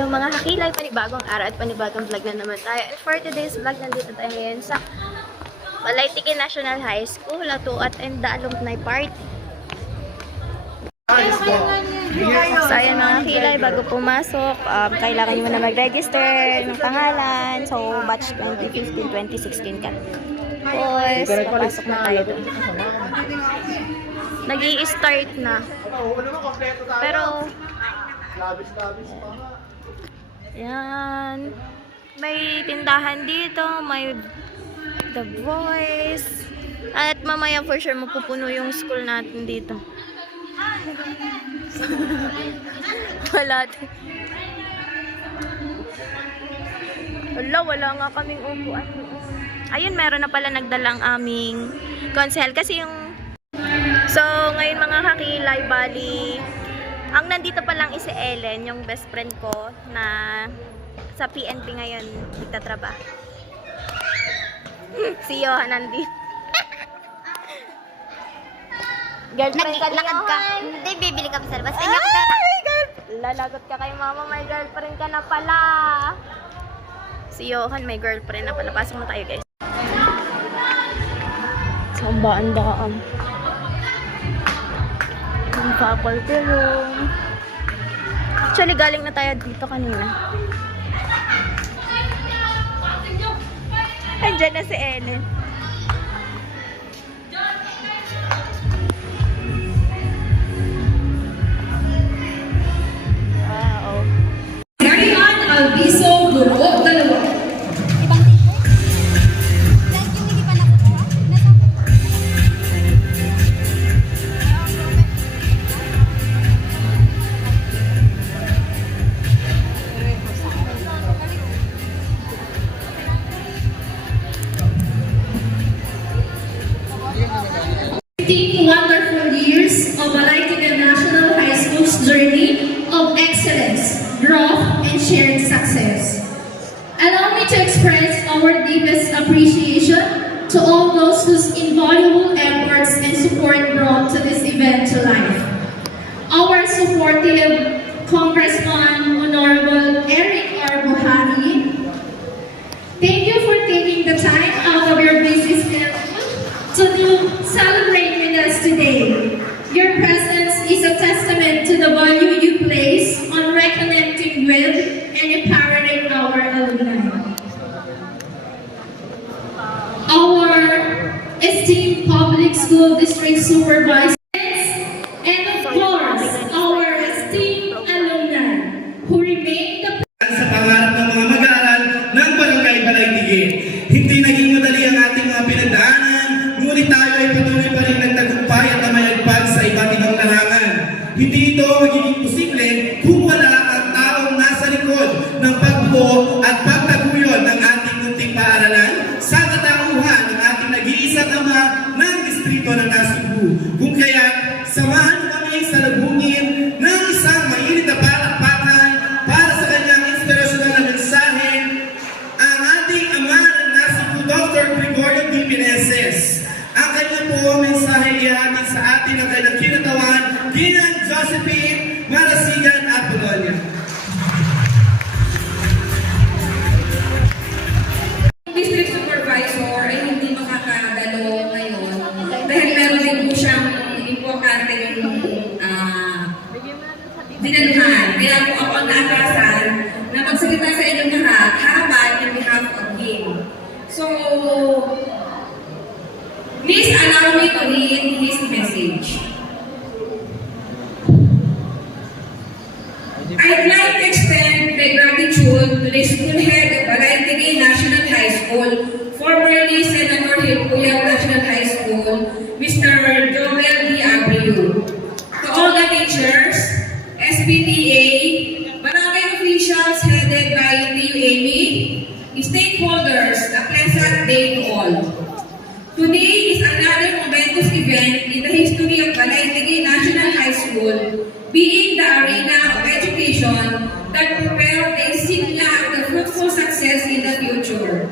Hello mga kakilay, panibagong araw at panibagong vlog na naman tayo. And for today's vlog, nandito tayo ngayon sa Balay-Tikin National High School to attend the alumni party. So ayan mga kakilay, bago pumasok, kailangan nyo na mag-register ng pangalan. So batch 2015-2016 ka. Tapos, papasok na tayo doon. Nag-i-start na. Pero, yan. May tindahan dito, may The Voice. At mamaya for sure mapupuno yung school natin dito. Wala. Wala nga kaming upuan. Ayun, meron na pala nagdalang aming konsehal. Kasi yung... So, ngayon mga kakilay, bali... Ang nandito pa lang is si Ellen, yung best friend ko na sa PNP ngayon nagtatrabaho. Si Johan nandito. Girlfriend ka, Lakad ka. Johan. Hindi, bibili ka pa sa labas. Ay, lalagot ka kay mama, may girlfriend ka na pala. Si Johan may girlfriend na pala. Pasok na tayo, guys. Sambaan ba ang faculty room. Actually, galing na tayo dito kanina. Andiyan na si Ellen. Wow. Marian Alviso Duro, dalawa. Ibang tipo? Dahil yung hindi pa nakukuha? Wonderful years of Balay-Tikin National High School's journey of excellence, growth, and shared success. Allow me to express our deepest appreciation to all those whose invaluable efforts and support brought to this event to life. Our supportive Congressman Honorable Eric R. Buhari, thank you for taking the time out of your busy schedule to celebrate with us today. Your presence is a testament to the value you place on reconnecting with and empowering our alumni. Our esteemed public school district supervisors, and of course, our esteemed alumni who remain the sa pangarap ng mga mag-aaral ng Barangay Balay-Tikin. Hindi naging madali ang ating mga pinagdaanan, ngunit tayo ay patuloy pa rin nagtagumpay at namayagpag sa iba't ibang larangan. Hindi ito magiging posible kung wala ang taong nasa likod ng pagbuo at pagtaguyod ng ating munting paaralan sa katauhan ng ating nag-iisang ama ng distrito ng Cebu. Kung kaya, samahan kami sa lagungin ng isang mainit na palakpakan para sa kanyang inspirasyonal na mensahe, ang ating ama ng Cebu, Dr. Gregorio D. Meneses. Ang kanyang po mensahe ihatid sa atin ng kanyang kinatawan, Ginang Josephine Marasigan Apolonia. district supervisor ay hindi makakadalo ngayon dahil meron din po siyang importante yung dinaluhan. Kaya po ako ang naakasan na magsalita sa inyong lahat habang in behalf of him. So, please allow me to read his message. I'd like to extend my gratitude to the school head of Balay-Tikin National High School, formerly Senator Hilpuyat National High School, Mr. Joel D. Abreu. To all the teachers, SPTA, barangay officials headed by Team Amy, stakeholders, a pleasant day to all. Today is another momentous event in the history of Balay-Tikin National High School, being the arena of education that propelled the insignia of the fruitful success in the future.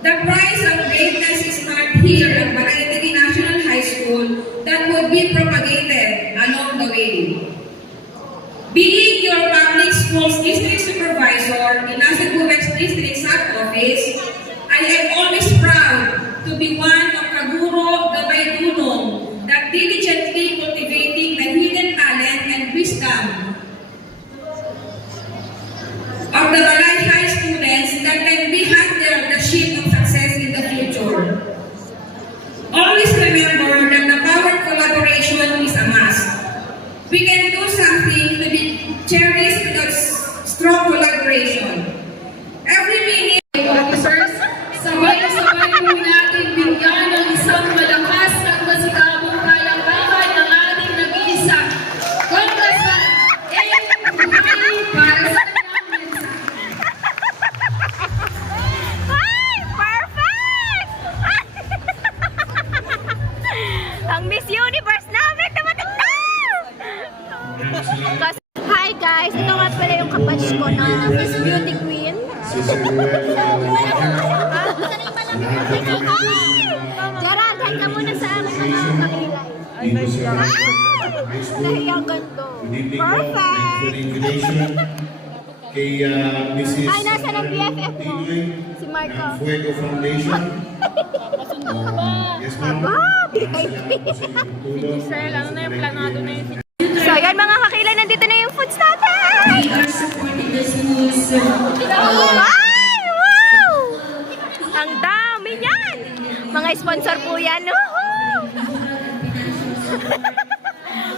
The prize of greatness is not here at Balay-Tikin National High School that would be propagated along the way. Being your public school's district supervisor in Cebu West District South Office, I am always proud to be one of Kaguro Gabay Dunong that diligently cultivating the hidden talent and wisdom of the Balay High students that can be handle the ship of success in the future. Always remember that the power of collaboration is a must. We can do something to be cherished without strong collaboration. Every minute, Officers, sabay-sabay po natin bigyan ng isang malakas at masigabong palakpakan ng ating nag-iisa, Congressman A. Buhari, para sa kanyang mensahe. Ay, perfect! Ang Miss Universe namin, dumating na! Hi guys, ito nga pala yung kabatch ko na Miss Beauty Queen. Gerald, hand ka muna sa amin mga kakilay. Nahiyagan to. Perfect! Kay Mrs. Ay, nasa ng BFF mo? Si Marco. ng Fuego Foundation. Yes, ma'am. Ah, VIP. Sir, ano na yung planado na yun? So, yan mga kakilay, nandito na yung foods natin! we are supporting the schools. Ay, wow! Ang dami niyan! Mga sponsor po yan. Woohoo!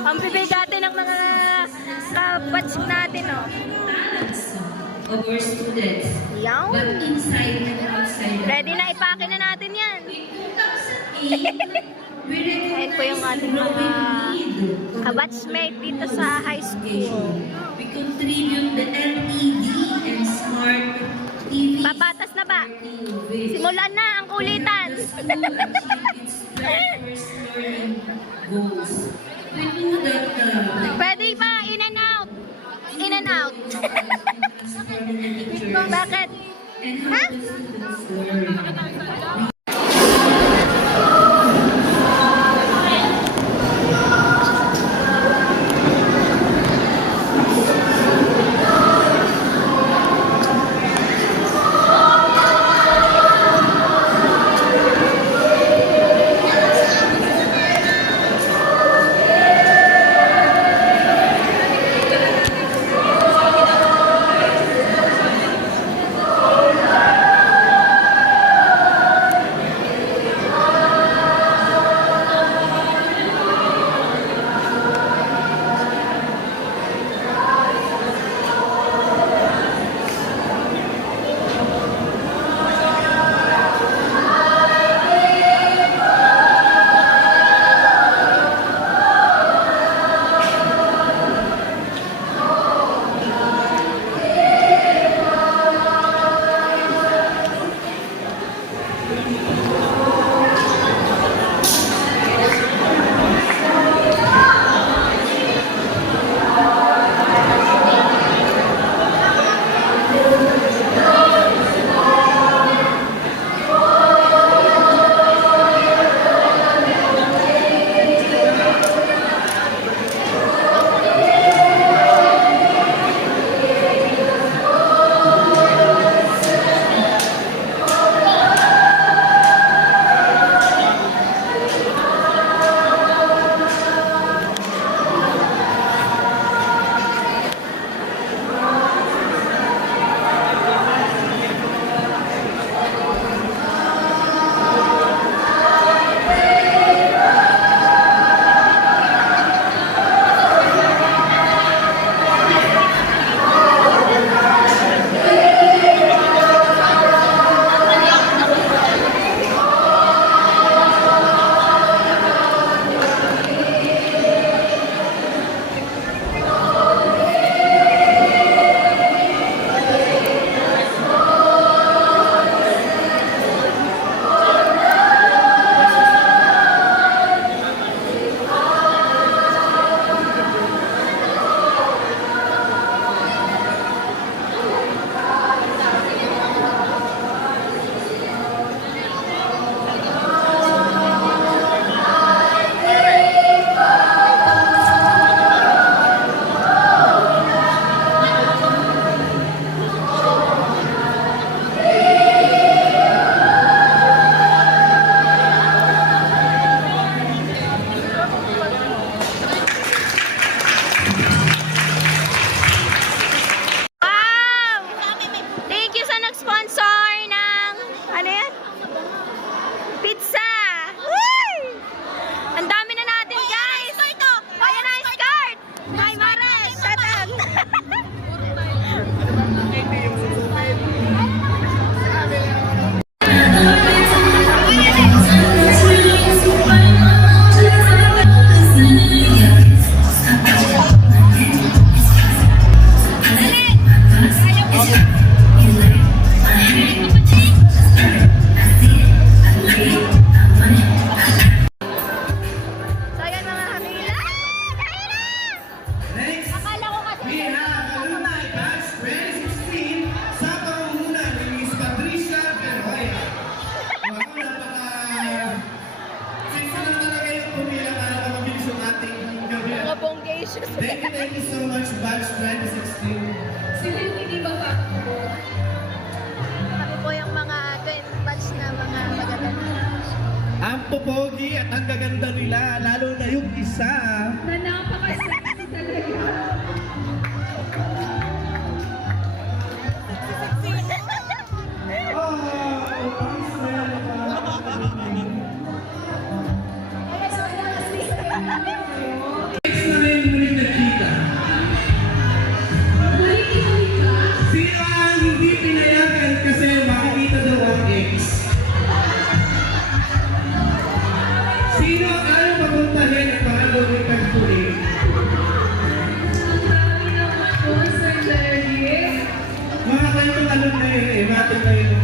Ang bibigate ng mga kabatch natin, oh. Of our students, Yan. but inside and outside. Ready na, ipake na natin yan. In 2008, we Ayan po yung ating mga kabatchmate dito sa high school. We contribute the LED and smart TV. Papatas na ba? Simulan na ang kulitan. Goals. We know that Pwede pa, in and out. In and out. Bakit? and Ha? how the students learn. thank you so much, Batch 2016. Sino yung hindi makakabot? Kami po yung mga 20 batch na mga magaganda. Ang popogi at ang gaganda nila, lalo na yung isa. Na napaka-sexy talaga. Next na rin muling nagkita. Muling kita. Sino ang hindi pinayagan kasi makikita daw ang ex? Sino ang ayaw papuntahin at baka gawin pagtuli? Ang dami naman po, Sir Jerry. Mga kayong alumni eh, natin kayo ng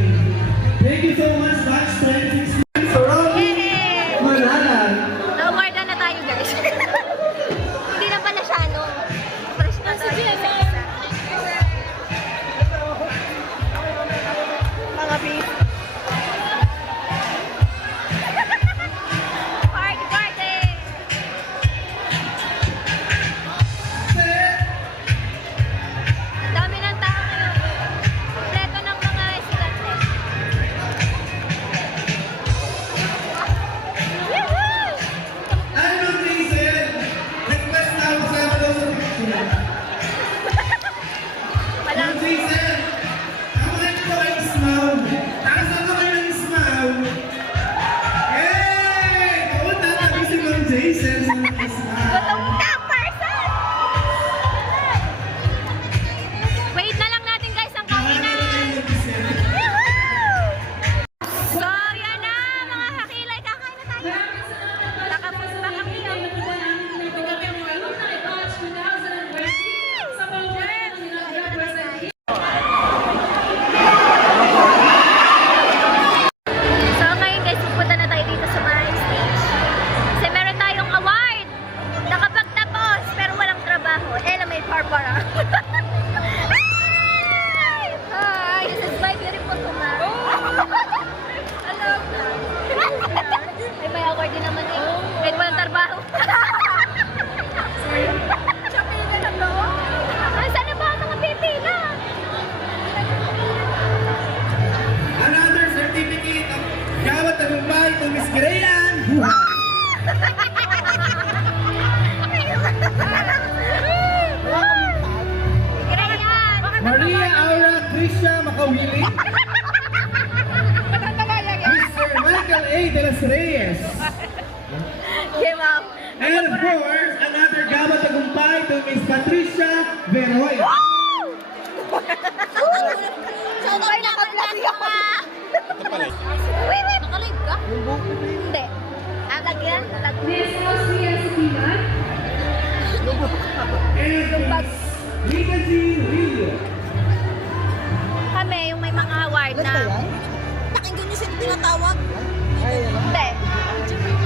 Thank you so much, Batch 2016. So, Robin Yay! Manalan. Na-award na tayo guys. Hindi na pala siya, no? Fresh na tayo. Isa-isa. Mga beef. Party, party! Ang dami ng tao ngayon. Kompleto ng mga estudyante. Woohoo! Ano, Jason? Request na ako sa daw sa picture. Walang Ano, Jason? Ako rin ko ay Ismaw. Taas ako kayo ng Ismaw. Hey! Oo, tatabi si Ma'am Jason sa mga Ismaw. gutom ka, person! Wait na lang natin guys ang kainan. Woohoo! So, yan na mga kakilay. Kakain na tayo. Maraming salamat, Batch Nakapos ba kami? 2016. Nakita mo alumni Batch 2020 sa pamumuno ng representative. So, ngayon guys, pupunta na tayo dito sa my stage. Kasi meron tayong award. Nakapagtapos, pero walang trabaho. Ella may Barbara. Hi! Hi! This is my beautiful woman. Hello. Ay, may award din naman eh. Kahit walang trabaho. Siya pila na to. Saan na ba ang mga pipila? Another certificate of Gawat Tagumpay to Miss Grayan. Grayan! Maria Aura Trisha Makawili. Mr. Michael A. de los Reyes. Okay, ma'am. And of course, another Gawat Tagumpay to Miss Patricia Veroy. Ay, naka-vlog ka. Wait, wait. Naka-live ka? Hindi. Lagyan? Miss Austria Siman. And Miss Rika G. Rillo. Kami, yung may mga award na... Pakinggan niyo sila tinatawag. Hindi.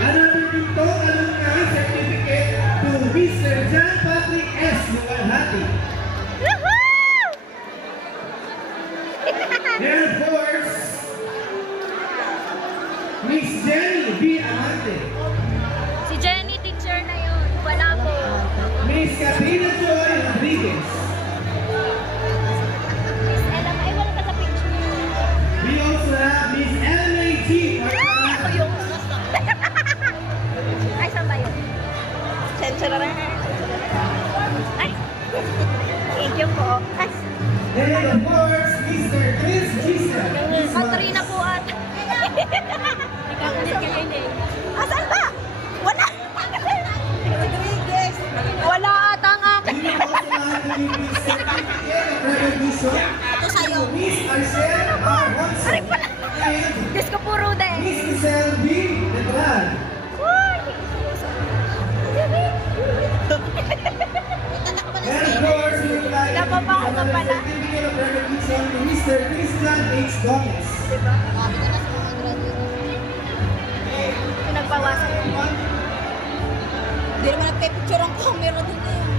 Another Pinto Alumni Certificate to Mr. John Patrick S. Lugalhati. Woohoo! And of course, Miss Jenny V. Amante. Si Jenny, teacher na yun. Wala po. Miss Katrina Joy Rodriguez. Miss Ella, ay wala ka sa picture. We also have Miss Elma G. Ako yung... Ay, saan ba yun? Censura na. Ay! Thank you po. Ay, And of course, Mr. Chris Gisel. Katrina po at... Asan ba? Wala! Rodriguez. Wala ata ang akin. We also have the Miss Certificate of Recognition Ito sa'yo. to Miss Arcel R. Watson and Diyos ko puro din. Miss Giselle B. Letran. Uy! Tatak pa na And of course, we would like to Napapako give ka another pala. certificate of recognition to Mr. Christian H. Gomez. Diba? Sabi ko na sa mga graduate. Pinagbawasan. Hindi naman nagpipicture ang camera din na yun.